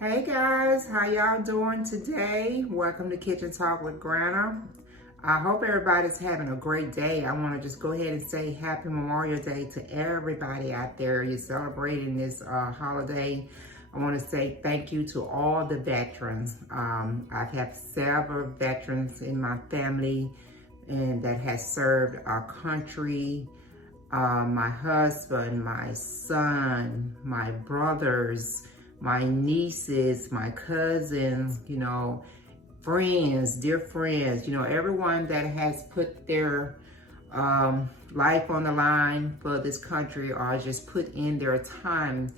Hey guys, how y'all doing today? Welcome to Kitchen Talk with Granna. I hope everybody's having a great day. I want to just go ahead and say Happy Memorial Day to everybody out there. You're celebrating this holiday. I want to say thank you to all the veterans. I've had several veterans in my family and that has served our country. My husband, my son, my brothers, my nieces, my cousins, friends, dear friends, everyone that has put their life on the line for this country or just put in their time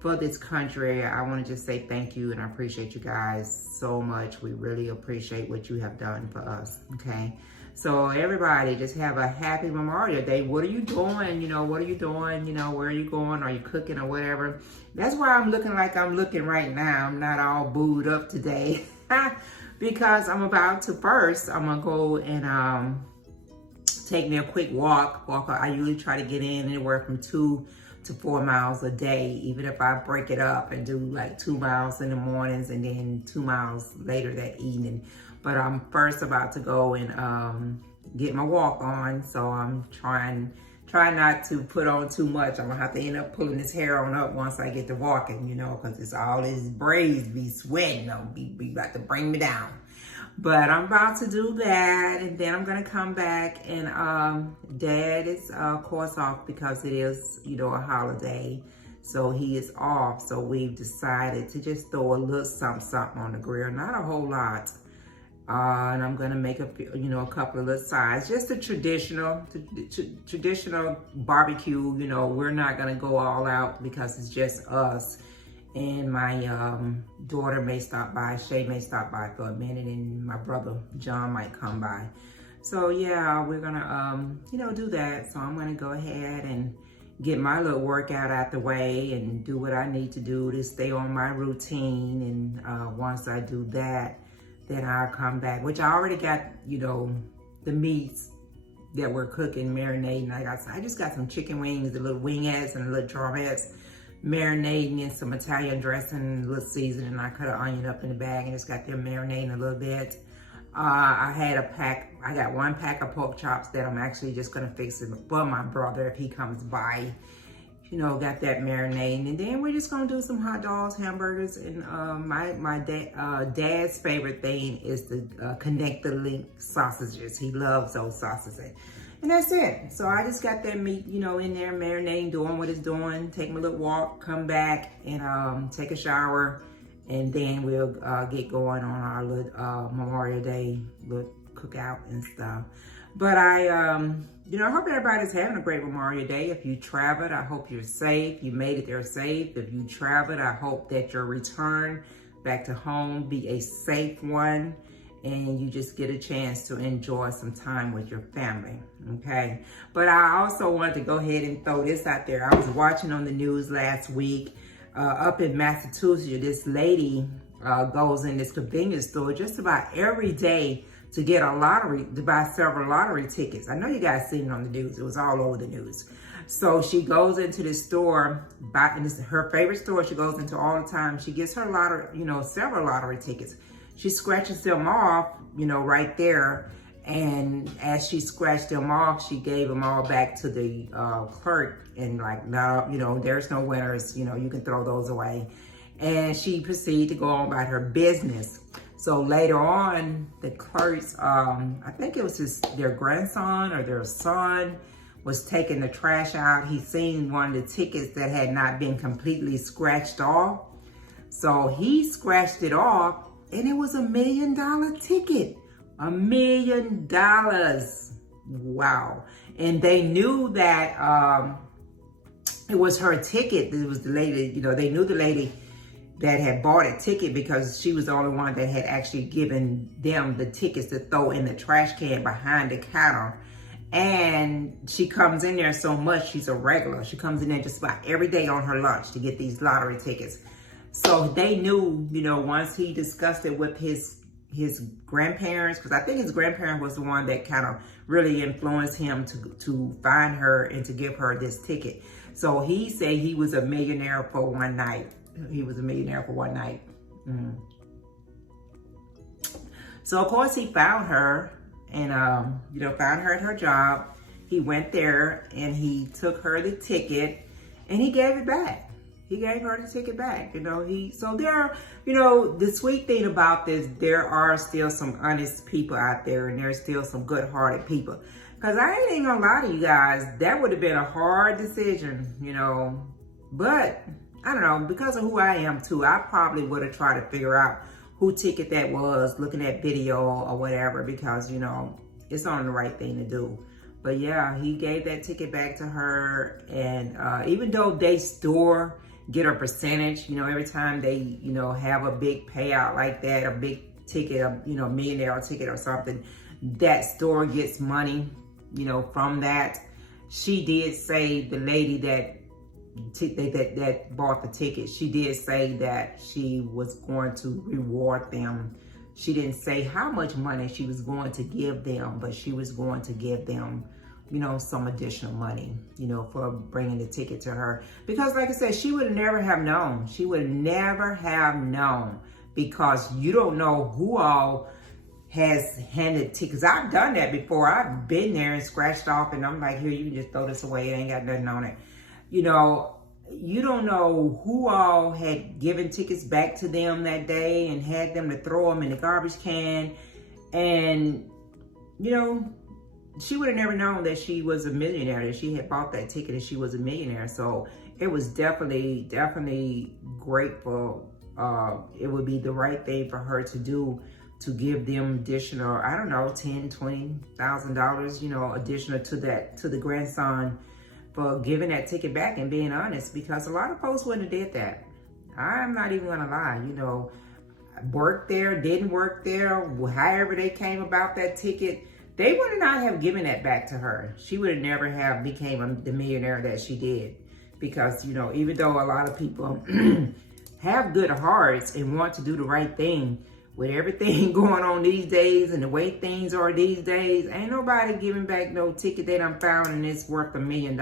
for this country. I want to just say thank you and I appreciate you guys so much. We really appreciate what you have done for us, okay? So everybody just have a happy Memorial Day. What are you doing? What are you doing? Where are you going? Are you cooking or whatever? That's why I'm looking like I'm looking right now. I'm not all booed up today because I'm about to I'm going to go and take me a quick walk. I usually try to get in anywhere from 2 to 4 miles a day, even if I break it up and do like 2 miles in the mornings and then 2 miles later that evening. But I'm first about to go and get my walk on. So I'm trying not to put on too much. I'm gonna have to end up pulling this hair on up once I get to walking, because it's all these braids be sweating on, be about to bring me down. But I'm about to do that, and then I'm gonna come back and Dad is of course off because it is, a holiday. So he is off. So we've decided to just throw a little something on the grill, not a whole lot. And I'm gonna make a couple of little sides, just a traditional barbecue. We're not gonna go all out because it's just us. And my daughter may stop by, Shay may stop by for a minute, and my brother John might come by. So yeah, we're gonna do that. So I'm gonna go ahead and get my little workout out the way and do what I need to do to stay on my routine. And once I do that, then I'll come back, which I already got, the meats that we're cooking, marinating. I just got some chicken wings, the little wingettes and the little drawettes, marinating in some Italian dressing, a little seasoning. I cut an onion up in the bag and just got them marinating a little bit. I got 1 pack of pork chops that I'm actually just gonna fix it for my brother if he comes by. Got that marinating, and then we're just gonna do some hot dogs, hamburgers, and my dad's favorite thing is the connect the link sausages. He loves those sausages, and that's it. So I just got that meat, in there marinating, doing what it's doing. Take my little walk, come back, and take a shower, and then we'll get going on our little Memorial Day little cookout and stuff. But I hope everybody's having a great Memorial Day. If you traveled, I hope you're safe. You made it there safe. If you traveled, I hope that your return back to home be a safe one and you just get a chance to enjoy some time with your family, okay? But I also wanted to go ahead and throw this out there. I was watching on the news last week up in Massachusetts, this lady goes in this convenience store just about every day to get to buy several lottery tickets. I know you guys seen it on the news. It was all over the news. So she goes into this store, and this is her favorite store she goes into all the time. She gets her several lottery tickets. She scratches them off, right there. And as she scratched them off, she gave them all back to the clerk and like, no, there's no winners. You can throw those away. And she proceeded to go on about her business. So later on, the clerks, I think it was their grandson or their son was taking the trash out. He seen one of the tickets that had not been completely scratched off. So he scratched it off and it was $1 million ticket. $1 million. Wow. And they knew that it was her ticket. It was the lady, they knew the lady that had bought a ticket because she was the only one that had actually given them the tickets to throw in the trash can behind the counter. And she comes in there so much, she's a regular. She comes in there just about every day on her lunch to get these lottery tickets. So they knew, once he discussed it with his grandparents, because I think his grandparent was the one that kind of really influenced him to find her and to give her this ticket. So he said he was a millionaire for one night. He was a millionaire for one night. So of course he found her and, found her at her job. He went there and he took her the ticket and he gave it back. He gave her the ticket back, so there, the sweet thing about this, there are still some honest people out there and there's still some good-hearted people. Because I ain't gonna lie to you guys, that would have been a hard decision, but I don't know, because of who I am too, I probably would have tried to figure out who ticket that was, looking at video or whatever, because, it's on the right thing to do. But yeah, he gave that ticket back to her. And even though they store get a percentage, every time they, have a big payout like that, a big ticket, a millionaire ticket or something, that store gets money, from that. She did say, the lady that bought the ticket, she did say that she was going to reward them. She didn't say how much money she was going to give them, but she was going to give them, some additional money, for bringing the ticket to her. Because like I said, she would never have known. She would never have known, because you don't know who all has handed tickets. I've done that before. I've been there and scratched off and I'm like, here, you can just throw this away. It ain't got nothing on it. You don't know who all had given tickets back to them that day and had them to throw them in the garbage can. And, she would have never known that she was a millionaire, that she had bought that ticket and she was a millionaire. So it was definitely grateful. It would be the right thing for her to do, to give them additional, I don't know, $10,000, $20,000, additional to the grandson, for giving that ticket back and being honest, because a lot of folks wouldn't have did that. I'm not even gonna lie, worked there, didn't work there, however they came about that ticket, they would not have given that back to her. She would have never have became the millionaire that she did. Because, even though a lot of people have good hearts and want to do the right thing, with everything going on these days and the way things are these days, ain't nobody giving back no ticket they done found and it's worth $1 million.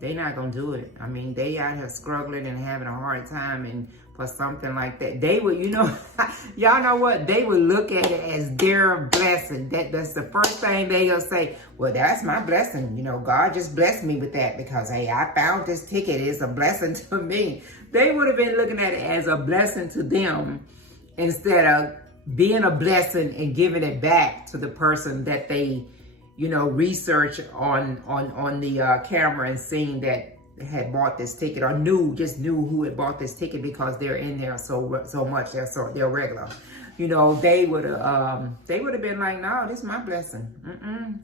They not gonna do it. I mean, they out here struggling and having a hard time, and for something like that, they would, y'all know what? They would look at it as their blessing. That's the first thing they gonna say. Well, that's my blessing. God just blessed me with that because, hey, I found this ticket. It's a blessing to me. They would have been looking at it as a blessing to them instead of being a blessing and giving it back to the person that they, research on the camera and seeing that had bought this ticket, or just knew who had bought this ticket because they're in there so much. They're regular. They would have been like, no, this is my blessing.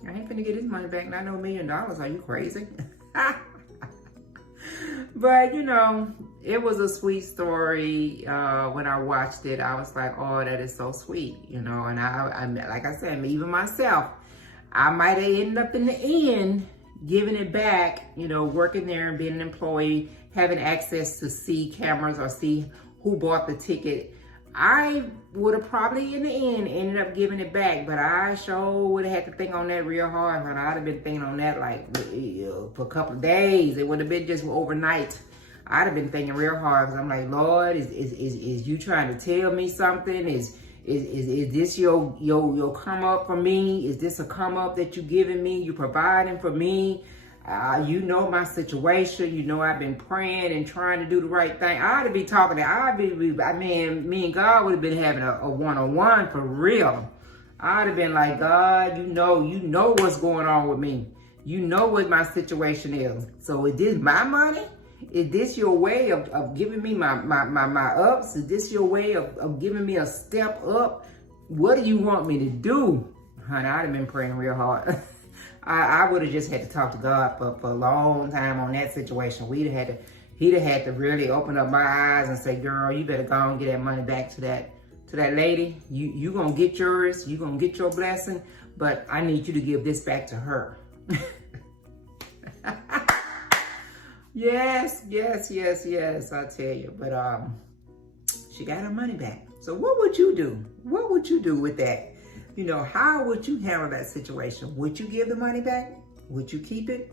I ain't finna get this money back. Not no $1 million. Are you crazy? But, it was a sweet story. When I watched it, I was like, oh, that is so sweet, and I like I said, even myself, I might have ended up in the end giving it back, working there and being an employee, having access to see cameras or see who bought the ticket. I would have probably in the end ended up giving it back, but I sure would have had to think on that real hard. And I'd have been thinking on that like for a couple of days. It would have been just overnight. I'd have been thinking real hard, because I'm like, Lord, is you trying to tell me something? Is this your come up for me? Is this a come up that you giving me? You providing for me? My situation. I've been praying and trying to do the right thing. I'd be talking to, me and God would have been having a one-on-one for real. I'd have been like, God, you know what's going on with me. You know what my situation is. So is this my money? Is this your way of giving me my ups? Is this your way of giving me a step up? What do you want me to do? Honey, I'd have been praying real hard. I would have just had to talk to God for a long time on that situation. He'd have had to really open up my eyes and say, girl, you better go and get that money back to that lady. You gonna get yours, you gonna get your blessing, but I need you to give this back to her. Yes, I tell you. But she got her money back. So what would you do? What would you do with that? How would you handle that situation? Would you give the money back? Would you keep it?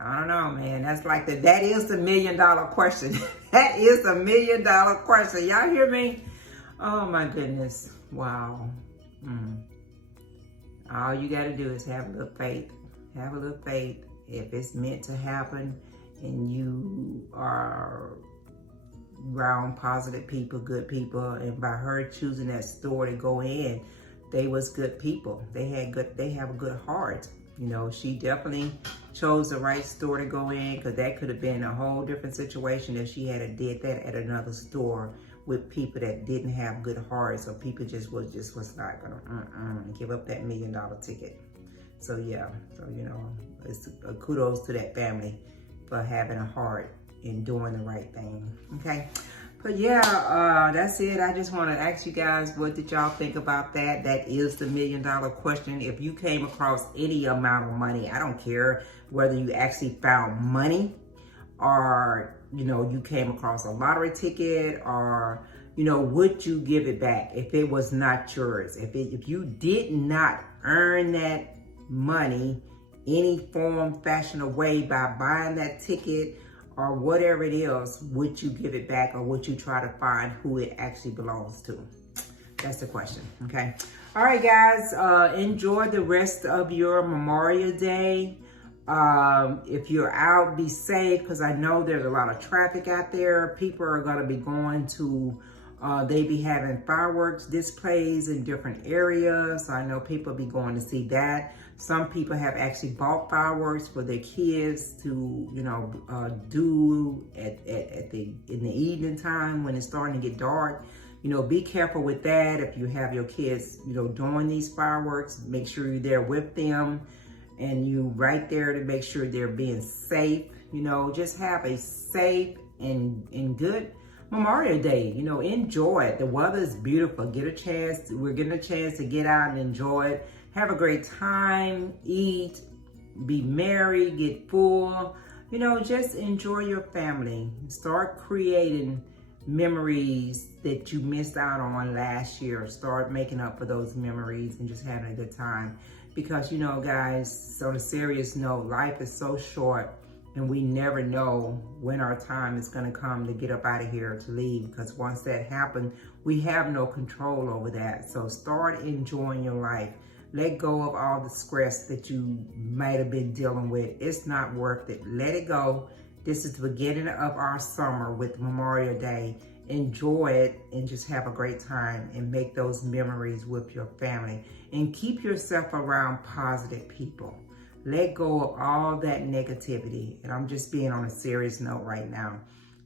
I don't know, man. That's like that is the $1 million question. That is the $1 million question. Y'all hear me? Oh my goodness. Wow. All you got to do is have a little faith. Have a little faith. If it's meant to happen and you are around positive people, good people, and by her choosing that store to go in, they was good people. They have a good heart. You know, she definitely chose the right store to go in, because that could have been a whole different situation if she had did that at another store with people that didn't have good hearts, or people was not gonna give up that $1 million ticket. So yeah, so you know, it's kudos to that family for having a heart and doing the right thing. Okay. But yeah, that's it. I just want to ask you guys, what did y'all think about that? That is the $1 million question. If you came across any amount of money, I don't care whether you actually found money, or, you know, you came across a lottery ticket, or, you know, would you give it back if it was not yours? If you did not earn that money any form, fashion, or way by buying that ticket, or whatever it is, would you give it back, or would you try to find who it actually belongs to? That's the question, okay? All right, guys, enjoy the rest of your Memorial Day. If you're out, be safe, because I know there's a lot of traffic out there. People are gonna be going to, they be having fireworks displays in different areas. I know people be going to see that. Some people have actually bought fireworks for their kids to, you know, do in the evening time when it's starting to get dark. You know, be careful with that. If you have your kids, you know, doing these fireworks, make sure you're there with them, and you right there to make sure they're being safe. You know, just have a safe and good Memorial Day. You know, enjoy it. The weather is beautiful. We're getting a chance to get out and enjoy it. Have a great time, eat, be merry, get full. You know, just enjoy your family. Start creating memories that you missed out on last year. Start making up for those memories and just having a good time. Because, you know, guys, on a serious note, life is so short, and we never know when our time is going to come to get up out of here, to leave. Because once that happens, we have no control over that. So start enjoying your life. Let go of all the stress that you might have been dealing with. It's not worth it. Let it go. This is the beginning of our summer with Memorial Day. Enjoy it and just have a great time and make those memories with your family. And keep yourself around positive people. Let go of all that negativity. And I'm just being on a serious note right now.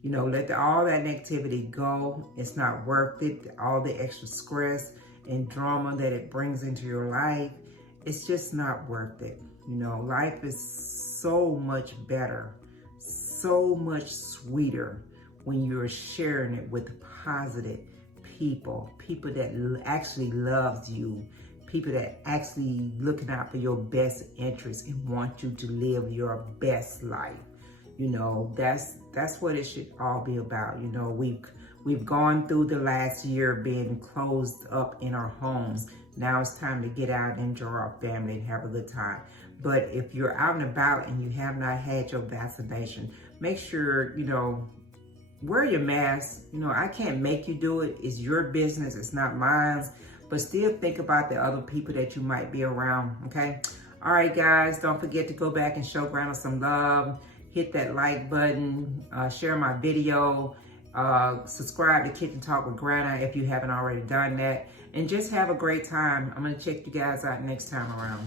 You know, let all that negativity go. It's not worth it. All the extra stress and drama that it brings into your life, it's just not worth it. You know, life is so much better, so much sweeter when you're sharing it with positive people that actually loves you, people that actually looking out for your best interests and want you to live your best life. You know, that's what it should all be about. You know, we've gone through the last year being closed up in our homes. Now it's time to get out and enjoy our family and have a good time. But if you're out and about and you have not had your vaccination, make sure, you know, wear your mask. You know, I can't make you do it. It's your business. It's not mine. But still think about the other people that you might be around, okay? All right, guys, don't forget to go back and show Granna some love. Hit that like button, share my video, subscribe to Kitchen Talk with Granna if you haven't already done that. And just have a great time. I'm going to check you guys out next time around.